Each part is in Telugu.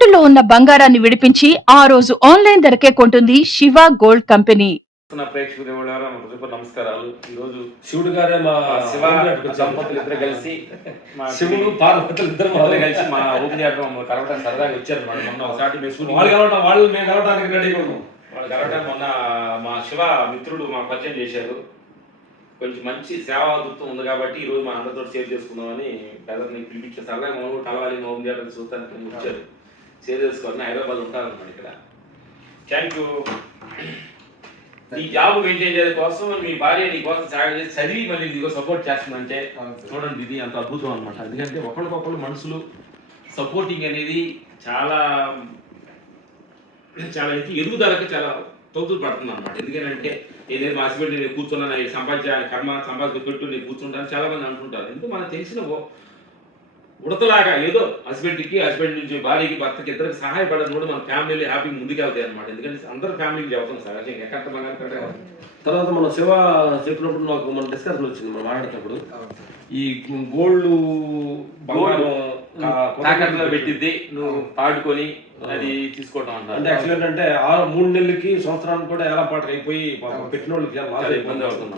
తాకట్టులో ఉన్న బంగారాన్ని విడిపించి ఆ రోజు ఆన్లైన్ ధరకే కొంటుంది శివ గోల్డ్ కంపెనీ. నమస్కారాలు. ఈ రోజు శివుడు గారే మా శివ దంపతులు ఇద్దరు కలిసి శివుడు పార్వతులు ఇద్దరు కలిసి మా హోమ్ థియేటర్ కలవడానికి సరదాగా వచ్చారు. మొన్న ఒకసారి వాళ్ళు మేము కలవడానికి రెడీ వాళ్ళు కలవడానికి మొన్న మా శివ మిత్రుడు మా పరిచయం చేశారు. కొంచెం మంచి సేవాదృత్వం ఉంది కాబట్టి ఈ రోజు మా అందరితో షేర్ చేసుకుందామని పెద్దని పిలిపించారు. సరదాగా మనం కలవాలి హోమ్ థియేటర్ చూస్తానికి వచ్చారు. షేర్ చేసుకోవాలని హైదరాబాద్ ఉంటారన్నమాట ఇక్కడ. Thank you. ఈ జాబ్ మెయింటైన్ చేయడం కోసం మీ భార్య నీ కోసం సాయం చేసి చదివి మళ్ళీ నీకు సపోర్ట్ చేస్తుందంటే చూడండి, ఇది అంత అద్భుతం అనమాట. ఎందుకంటే ఒకరికొకరు మనుషులు సపోర్టింగ్ అనేది చాలా చాలా ఎదుగుదలకు చాలా తోతులు పడుతుంది అనమాట. ఎందుకంటే ఏదైనా మా హస్బెండ్ నేను కూర్చున్నాను, సంపాదించి పెట్టు నేను కూర్చుంటాను చాలా మంది అంటుంటారు. ఎందుకు మనకు తెలిసిన ఉడతలాగా ఏదో హస్బెండ్ నుంచి భార్యకి భర్తకి ఇద్దరికి సహాయపడడం కూడా మన ఫ్యామిలీ హ్యాపీ ముందుకెళ్తాయి అనమాట. ఎందుకంటే అందరూ ఫ్యామిలీకి చెబుతాం సార్ అంటే ఎక్కడ బంగారు. తర్వాత మన శివ చెప్పినప్పుడు నాకు మన డిస్కషన్ వచ్చింది మనం మాట్లాడేటప్పుడు ఈ గోల్డ్ తాకట్లో పెట్టిద్ది నువ్వు పాడుకొని అది తీసుకోవటం అంటారు. అంటే యాక్చువల్ ఏంటంటే 3 నెలలకి సంవత్సరానికి కూడా ఎలా పాటు అయిపోయి పెట్టిన వాళ్ళకి ఇబ్బంది అవుతుంది.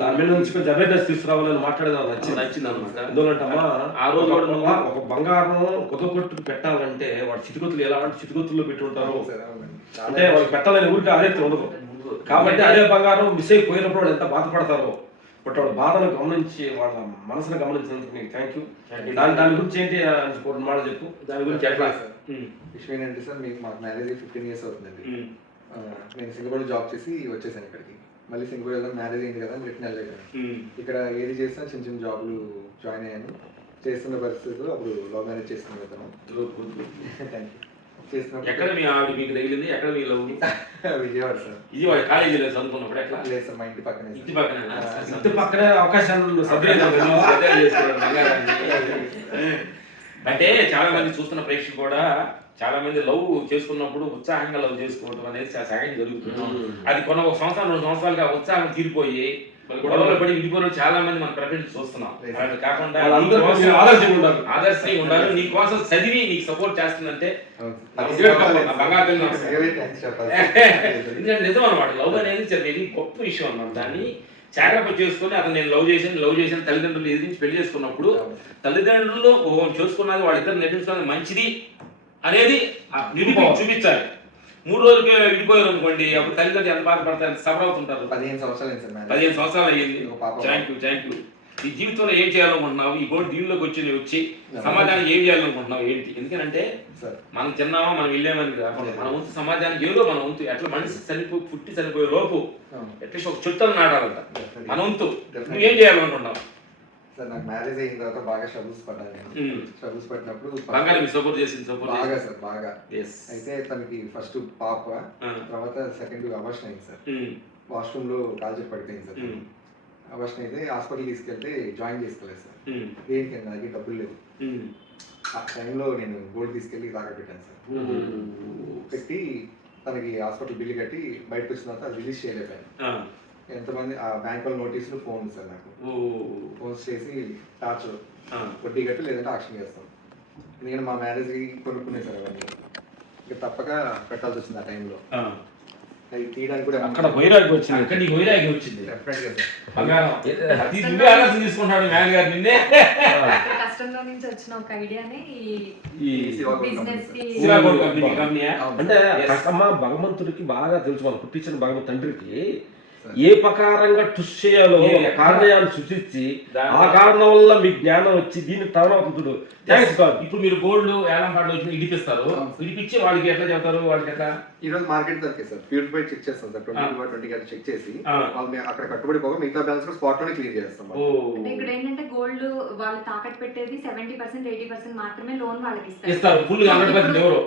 దాని మీద నుంచి కొంచెం అవేర్నెస్ తీసుకురావాలని మాట్లాడేదాన్ని నచ్చింది అనమాట. ఎందుకంటే ఆ రోజు ఒక బంగారం కుదకొట్టు పెట్టాలంటే వాడు చితుకొత్తులు ఎలాంటి చితుకొత్తుల్లో పెట్టి ఉంటారు అంటే వాళ్ళకి పెట్టాలని ఊరికి ఆసక్తి ఉండదు. కాబట్టి అదే బంగారం మిస్ అయిపోయినప్పుడు వాళ్ళు ఎంత బాధపడతారో బట్ వాళ్ళ బాధను గమనించి వాళ్ళ మనసును గమనించినందుకు మీకు థ్యాంక్ యూ. దాని గురించి ఏంటి కొన్ని మాట చెప్పు. దాని గురించి ఎట్లా విషయం ఏంటంటే సార్ మాకు మ్యారేజ్ 15 years అవుతుందండి. నేను సింగపూర్ జాబ్ చేసి వచ్చేసాను ఇక్కడికి. మళ్ళీ సింగపూర్ వెళ్దాం మ్యారేజ్ అయింది కదా అని రిటర్న్ వెళ్ళలేదు. ఇక్కడ ఏది చేసినా చిన్న చిన్న జాబ్లు జాయిన్ అయ్యాను. చేస్తున్న పరిస్థితుల్లో అప్పుడు లవ్ మ్యారేజ్ చేసుకుని వెళ్తాను. Thank you. ఎక్కడ మీ ఆవిడ మీకు తగిలింది? ఎక్కడ మీ లవ్? విజయవాడ సార్. విజయవాడ కాలేజీలో చదువుకున్నప్పుడు ఎట్లా? లేదు సార్, మా ఇంటి పక్కనే. ఇంటి పక్కనే అవకాశం అంటే చాలా మంది చూస్తున్న ప్రేక్షకులు కూడా చాలా మంది లవ్ చేసుకున్నప్పుడు ఉత్సాహంగా లవ్ చేసుకోవడం అనేది సగం జరుగుతుంది. అది కొన్ని 1 సంవత్సరం 2 సంవత్సరాలుగా ఉత్సాహం తీరిపోయి గొడవలు పడి విడిపోయిన చాలా మంది మన ప్రపంచం చూస్తున్నాం. అది కాకుండా ఆదర్శంగా ఉండాలి. నీ కోసం చదివి నీకు సపోర్ట్ చేస్తుందంటే నిజం అనమాట. లవ్ అనేది వెరీ గొప్ప విషయం అన్నమాట. దాన్ని చాకరప చేసుకుని అతను నేను లవ్ చేసిన తల్లిదండ్రులు ఎదిరించి పెళ్లి చేసుకున్నప్పుడు తల్లిదండ్రులు చూసుకున్నది వాళ్ళిద్దరు నటించడానికి మంచిది అనేది చూపించాలి. 3 రోజులకే విడిపోయారు అనుకోండి, అప్పుడు తల్లిదండ్రులు ఎంత బాధపడతారు, సఫర్ అవుతుంటారు. 15 సంవత్సరాలు 15 సంవత్సరాలు అయ్యింది. Thank you. ఈ జీవితంలో ఏం చేయాలనుకుంటున్నావు? ఈ బోర్డు దీనిలోకి వచ్చి సమాజానికి ఏం చేయాలనుకుంటున్నావు ఏంటి? ఎందుకంటే మనం తిన్నామా మనం వెళ్ళామని కాకుండా మన వంతు సమాజానికి ఏదో మన వంతు ఎట్లా మనిషి పుట్టి చనిపోయే లోపు అట్లీస్ట్ ఒక చుట్టలు నాటాలంట మన వంతు. నువ్వు ఏం చేయాలనుకుంటున్నావు? సార్ నాకు మ్యారేజ్ అయిన తర్వాత బాగా స్ట్రగుల్స్ పడ్డాను. స్ట్రగుల్స్ పట్టినప్పుడు బాగా సార్ బాగా. అయితే తనకి ఫస్ట్ పాప, తర్వాత సెకండ్ అబార్షన్ అయింది సార్. వాష్రూమ్ లో కాల్చి పడిపోయింది సార్. అబార్షన్ అయితే హాస్పిటల్ తీసుకెళ్తే జాయిన్ చేసుకోలేదు సార్. దేనికి నాకు డబ్బులు లేవు. ఆ టైంలో నేను గోల్డ్ తీసుకెళ్ళి తాగబెట్టాను సార్. పెట్టి తనకి హాస్పిటల్ బిల్లు కట్టి బయటకు వచ్చిన తర్వాత రిలీజ్ చేయలేకపోయాను. ఎంతమంది ఆ బ్యాంక్ వాళ్ళ నోటీసులు ఫోన్ సార్ నాకు ఫోన్స్ చేసి టార్చర్ వడ్డీ కట్టి లేదంటే ఆక్షన్ చేస్తాం. ఎందుకంటే మా మ్యారేజ్కి కొనుక్కునే సార్ అవన్నీ ఇక తప్పక పెట్టాల్సి వచ్చింది ఆ టైంలో. అది తీయడానికి కూడా అక్కడ వైరాగి వచ్చింది. అక్కడ నీకు వైరాగి వచ్చింది. కష్టంలో నుంచి వచ్చిన ఒక ఐడియానే అంటే భగవంతుడికి బాగా తెలుసు, మనం పుట్టించిన భగవంతు తండ్రికి ఏ ప్రకారంగా టుష్ చేయాలో కారణాన్ని సృష్టించి ఆ కారణం వల్ల మీకు జ్ఞానం వచ్చి దీన్ని తవనవుతుంది. ఇప్పుడు మీరు గోల్డ్ ఏలం పాటలు వచ్చి ఇడిపిస్తారు, ఇడిపించి వాళ్ళకి ఎట్లా చెప్తారు? వాళ్ళకి ఎట్లా ఈ రోజు మార్కెట్ దొరికే సార్ ప్యూరిఫై చెక్ చేస్తాం సార్. 20 చెక్ చేసి అక్కడ కట్టుబడి పోగా మిగతా బ్యాలెన్స్ కూడా స్పాట్ లోనే క్లియర్ చేస్తాం. ఇక్కడ ఏంటంటే గోల్డ్ వాళ్ళు తాకట్టు పెట్టేది 70% 80% మాత్రమే లోన్ వాళ్ళకి ఇస్తారు. ఫుల్ 100% ఎవరు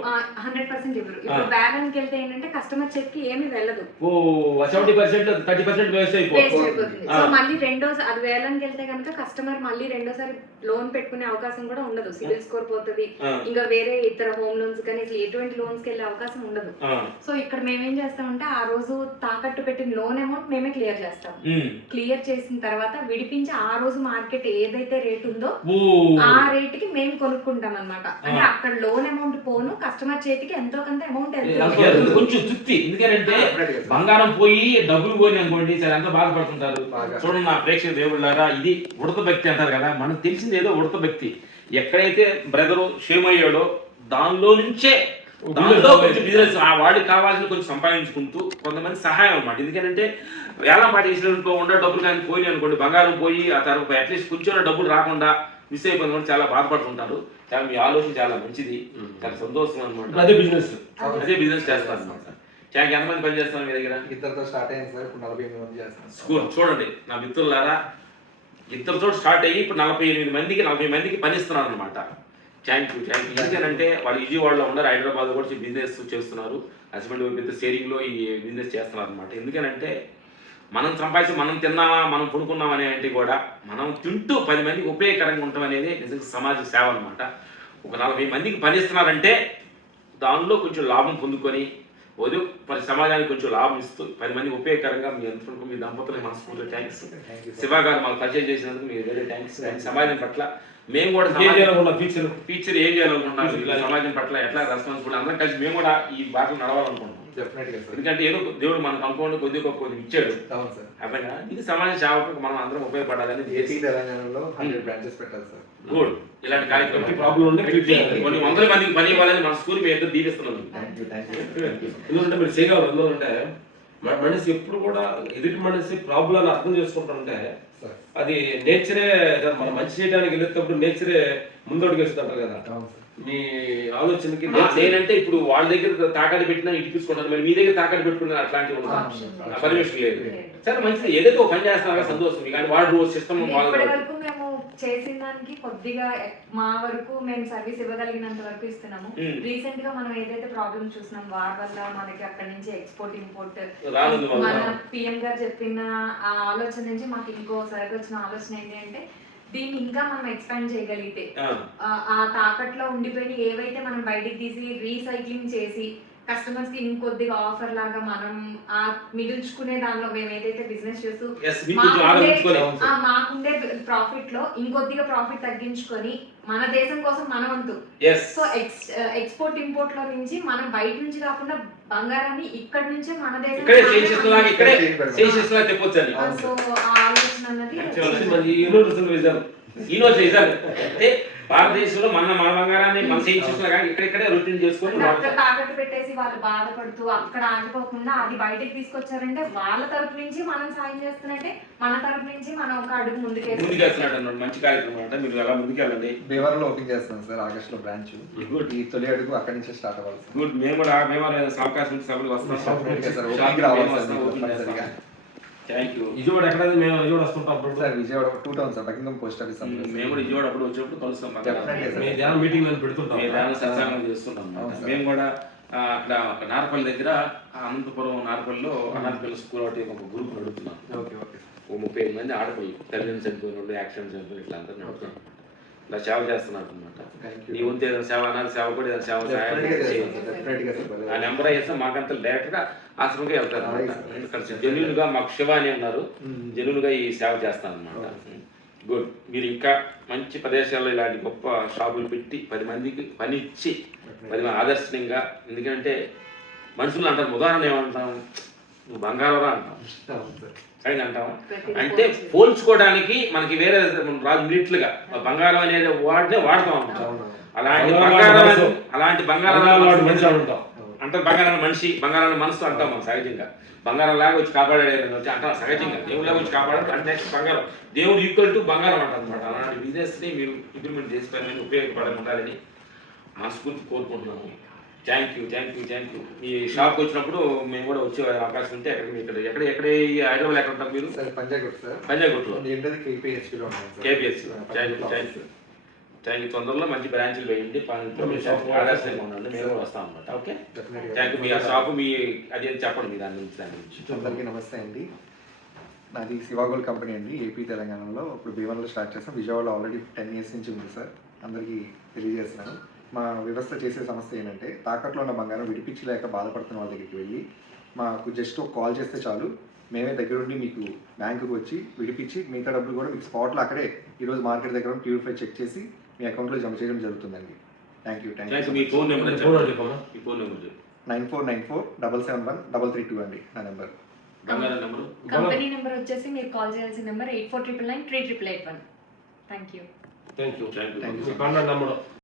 100% ఎవరు. ఇప్పుడు బ్యాంక్ వెళ్తే ఏంటంటే కస్టమర్ చెక్ కి ఏమీ వెళ్ళదు. 70% 30% వేస్ట్ వేస్ట్ అయిపోతుంది. అయిపోతుంది. సో మళ్ళీ అది వేలంకి వెళ్తే కనుక కస్టమర్ మళ్ళీ రెండోసారి లోన్ పెట్టుకునే అవకాశం కూడా ఉండదు. సిబిల్ స్కోర్ పోతుంది, ఇంకా వేరే ఇతర హోమ్ లోన్స్ కానీ అసలు ఎటువంటి లోన్స్ కి వెళ్ళే అవకాశం ఉండదు. సో ఇక్కడ మేమేం చేస్తామంటే ఆ రోజు తాకట్టు పెట్టిన లోన్ అమౌంట్ మేమే క్లియర్ చేస్తాం. క్లియర్ చేసిన తర్వాత విడిపించి ఆ రోజు మార్కెట్ ఏదైతే రేట్ ఉందో ఆ రేట్ కి మేము కొనుక్కుంటాం అన్నమాట. అంటే అక్కడ లోన్ అమౌంట్ పోను, కస్టమర్ చేతికి ఎంతో కొంత అమౌంట్ వెళ్తుంది. కొంచెం తృప్తి. ఎందుకంటే బంగారం పోయి డబ్బులు పోయి అనుకోండి సరే ఎంత బాధపడుతుంటారు. చూడండి నా ప్రేక్షక దేవుళ్ళారా, ఇది ఉడత భక్తి అంటారు కదా, మనకు తెలిసింది ఏదో ఉడత భక్తి. ఎక్కడైతే బ్రదరు షేమ్ అయ్యాడో దానిలో నుంచే కొంచెం బిజినెస్ వాడికి కావాల్సిన కొంచెం సంపాదించుకుంటూ కొంతమంది సహాయం అన్నమాట. ఎందుకంటే వేలం పాట వేసినట్టు ఉండే డబ్బులు కానీ పోయినాయి అనుకోండి, బంగారం పోయి ఆ తర్వాత అట్లీస్ట్ కొంచెం డబ్బులు రాకుండా మిస్ అయిపోయింది కూడా చాలా బాధపడుతుంటారు. చాలా మీ ఆలోచన చాలా మంచిది, చాలా సంతోషం అనమాట. అదే బిజినెస్ చేస్తారు అనమాట. చాలా ఎంతమంది పని చేస్తారు మీ దగ్గర? ఇద్దరితో స్టార్ట్ అయింది సార్, ఇప్పుడు 48 మంది చేస్తాం. స్కూల్ చూడండి నా మిత్రులారా, ఇద్దరితో స్టార్ట్ అయ్యి ఇప్పుడు 40 మందికి పని ఇస్తున్నారు అనమాట. Thank you. ఎందుకంటే వాళ్ళు విజయవాడలో ఉన్నారు, హైదరాబాద్ కూడా బిజినెస్ చేస్తున్నారు. హస్బెండ్ పెద్ద షేరింగ్లో ఈ బిజినెస్ చేస్తున్నారు అనమాట. ఎందుకంటే మనం సంపాదించి మనం తిన్నామా మనం పడుకున్నాం అనేది కూడా మనం తింటూ 10 మందికి ఉపయోగకరంగా ఉంటాం అనేది నిజంగా సమాజ సేవ అనమాట. ఒక 40 మందికి పని ఇస్తున్నారంటే దానిలో కొంచెం లాభం పొందుకొని సమాజానికి కొంచెం లాభం ఇస్తూ 10 మందికి ఉపయోగకరంగా మీ యంత్రం మీ దంపతులకు మనస్ఫూర్తిగా థ్యాంక్స్. శివ గారు మాకు పరిచయం చేసినందుకు మీరు వేరే థ్యాంక్స్. సమాజం పట్ల మేము కూడా ఫీచర్ ఏం చేయాలనుకుంటున్నాం, సమాజం పట్ల ఎట్లా రెస్పాన్సిబుల్ అందరం కలిసి మేము కూడా ఈ బాటలు నడవాలనుకుంటున్నాం. ఎందుకంటే ఏదో దేవుడు మనకు అనుకోండి కొద్ది గొప్ప ఇచ్చాడు, అర్థంగా ఇది సమాజ సేవకు మనం అందరం ఉపయోగపడాలని తెలంగాణలో 100 బ్రాంచెస్ పెట్టాలి సార్. గుడ్. ఇలాంటి కార్యక్రమం కొన్ని 100 మందికి పని ఇవ్వాలని మన స్కూల్ మేము ఎంతో దీవిస్తున్నాం. ఎందుకంటే మీరు చేయగలరు. ఎందుకంటే మనిషి ఎప్పుడు కూడా ఎదుటి మనిషి ప్రాబ్లం అర్థం చేసుకుంటుంటే అది నేచరే, మనం మంచి చేయడానికి వెళ్ళేటప్పుడు నేచరే ముందడుగు వేస్తుంటారు కదా. మీ ఆలోచనకి నేనంటే ఇప్పుడు వాళ్ళ దగ్గర తాకట్టు పెట్టినా ఇప్పించుకుంటారు, మరి మీ దగ్గర తాకట్టు పెట్టుకున్నారు అట్లాంటివి పర్మిషన్ లేదు. సరే మంచిది, ఏదైతే పని చేస్తున్నా సంతోషం. కానీ వాడు సిస్టమ్ మేము చేసిన దానికి కొద్దిగా మా వరకు మేము సర్వీస్ ఇవ్వగలిగినంత వరకు ఇస్తున్నాము. రీసెంట్ గా మనం ఏదైతే ప్రాబ్లమ్ చూసినాం వార్ వల్ల మనకి అక్కడి నుంచి ఎక్స్పోర్ట్ ఇంపోర్ట్, మన పిఎం గారు చెప్పిన ఆ ఆలోచన నుంచి మాకు ఇంకోసారి వచ్చిన ఆలోచన ఏంటి అంటే దీన్ని ఇంకా మనం ఎక్స్పాండ్ చేయగలిగితే ఆ తాకట్లో ఉండిపోయిన ఏవైతే మనం బయటికి తీసి రీసైక్లింగ్ చేసి కస్టమర్స్ కి ఇంకొద్దిగా ఆఫర్ లాగా మనం ఆ మిగిల్చుకునే దానిలో మేము ఏదైతే బిజినెస్ చేస్తూ మాకుండే ప్రాఫిట్ లో ఇంకొద్దిగా ప్రాఫిట్ తగ్గించుకొని మన దేశం కోసం మన వంతు సో ఎక్స్పోర్ట్ ఇంపోర్ట్ లో నుంచి మనం బయట నుంచి కాకుండా బంగారాన్ని ఇక్కడ నుంచే మన దేశం సో ఆ ఆలోచన అన్నది అంటే భారతదేశంలో మన బంగారాన్ని మన చేయించుకున్నా కానీ ఇక్కడిక్కడే రొటీన్ చేసుకొని తాకట్టు పెట్టేసి వాళ్ళు బాధపడుతూ అక్కడ ఆగిపోకుండా అది బయటకు తీసుకొచ్చారంటే వాళ్ళ తరపు నుంచి మనం సాయం చేస్తున్నట్టే మన తరపు నుంచి మనం ఒక అడుగు ముందుకేస్తున్నట్టు మంచి కార్యక్రమం అంటే మీరు అలా ముందుకెళ్ళండి. భీమవరంలో ఓపెన్ చేస్తున్నాం సార్ ఆగస్ట్ లో బ్రాంచ్. ఈ తొలి అడుగు అక్కడి నుంచి స్టార్ట్ అవ్వాలి. గుడ్. మేము కూడా అవకాశం నుంచి సభలు వస్తున్నాం. విజయవాడ ఎక్కడ మేము విజయవాడ వస్తుంటాం sir. Vijayawada 2 town sir, Buckingham post office. మేము కూడా విజయవాడ అప్పుడు వచ్చినప్పుడు కలుస్తాం, మీటింగ్ పెడుతుంటాం, సత్సంగం చేస్తుంటాం. మేము కూడా అక్కడ నార్పల్లి దగ్గర అనంతపురం నార్పల్లిలో అనాథపిల్ల స్కూల్ ఒకటి ఒక గ్రూప్ నడుపుతున్నాం. ఓ 35 మంది ఆడపిల్లలు తల్లిని చనిపోయిన యాక్సిడెంట్ చనిపోయిన ఇట్లా అందరూ నడుపుతున్నాం. ఇలా సేవ చేస్తున్నారు అనమాట. నీ ఉంటే ఏదైనా సేవ అనాథ సేవ కూడా ఏదైనా సేవ ఆ నెంబర్ అయితే మాకంతా డైరెక్ట్ గా ఆశ్రమంగా వెళ్తారు అనమాట. జెన్యున్ గా మాకు శివ అని ఉన్నారు, జెన్యున్ గా ఈ సేవ చేస్తాను అనమాట. గుడ్. మీరు ఇంకా మంచి ప్రదేశాల్లో ఇలాంటి గొప్ప షాపులు పెట్టి 10 మందికి పని ఇచ్చి 10 మంది ఆదర్శనీయంగా. ఎందుకంటే మనుషులు అంటారు, ఉదాహరణ ఏమంటాం, నువ్వు బంగారం అంటాం సైజ్ అంటావా అంటే పోల్చుకోవడానికి మనకి వేరే రాజు మినిట్లుగా బంగారం అనేది వాడతాం అంటాం. అలాంటి బంగారం అంటే బంగారాన్ని మనిషి బంగారాన్ని మనసు అంటాం మనం సహజంగా. బంగారం లాగా వచ్చి కాపాడాడు వచ్చి అంటాం సహజంగా. దేవుడిలాగా వచ్చి కాపాడాడు అంటే నెక్స్ట్ బంగారం, దేవుడు ఈక్వల్ టు బంగారం అంటారు అనమాట. అలాంటి బిజినెస్ని మీరు ఇంప్లిమెంట్ చేసి 10 మంది ఉపయోగపడాలని మనస్ఫూర్తి కోరుకుంటున్నాము. Thank you. ఈ షాప్కి వచ్చినప్పుడు మేము కూడా వచ్చే అవకాశం ఉంటే ఎక్కడ హైదరాబాద్ ఎక్కడ ఉంటాం మీరు? పంజాగుట్లో కేపీహెచ్. Thank you. తొందరలో మంచి బ్రాంచ్లు వేయండి, ఆదర్శంగా ఉండండి. మేము కూడా వస్తాం అనమాట. ఓకే. Thank you. మీ షాపు మీ అది చెప్పండి మీ దాని గురించి. అందరికీ నమస్తే అండి. నాది శివాగోల్డ్ కంపెనీ అండి, ఏపీ తెలంగాణలో. ఇప్పుడు భీమవరంలో స్టార్ట్ చేస్తాం. విజయవాడలో ఆల్రెడీ 10 years నుంచి ఉంది సార్. అందరికీ తెలియజేస్తున్నాను. మా వ్యవస్థ చేసే సంస్థ ఏంటంటే, తాకట్లో ఉన్న బంగారం విడిపించలేక బాధపడుతున్న వాళ్ళ దగ్గరికి వెళ్ళి మాకు జస్ట్ ఒక కాల్ చేస్తే చాలు, మేమే దగ్గరుండి మీకు బ్యాంకుకి వచ్చి విడిపించి మిగతా డబ్బులు కూడా మీకు స్పాట్లో అక్కడే ఈరోజు మార్కెట్ దగ్గర ప్యూరిఫై చెక్ చేసి మీ అకౌంట్లో జమ చేయడం జరుగుతుందండి. Thank you. Me phone number చెప్పండి. మీ ఫోన్ నెంబర్ 9494771332 అండి నా నెంబర్. బంగారం నెంబరు కంపెనీ నెంబర్ వచ్చేసి మీరు కాల్ చేయాల్సిన number 8499938881. Thank you. Thank you. Thank you. Me contact number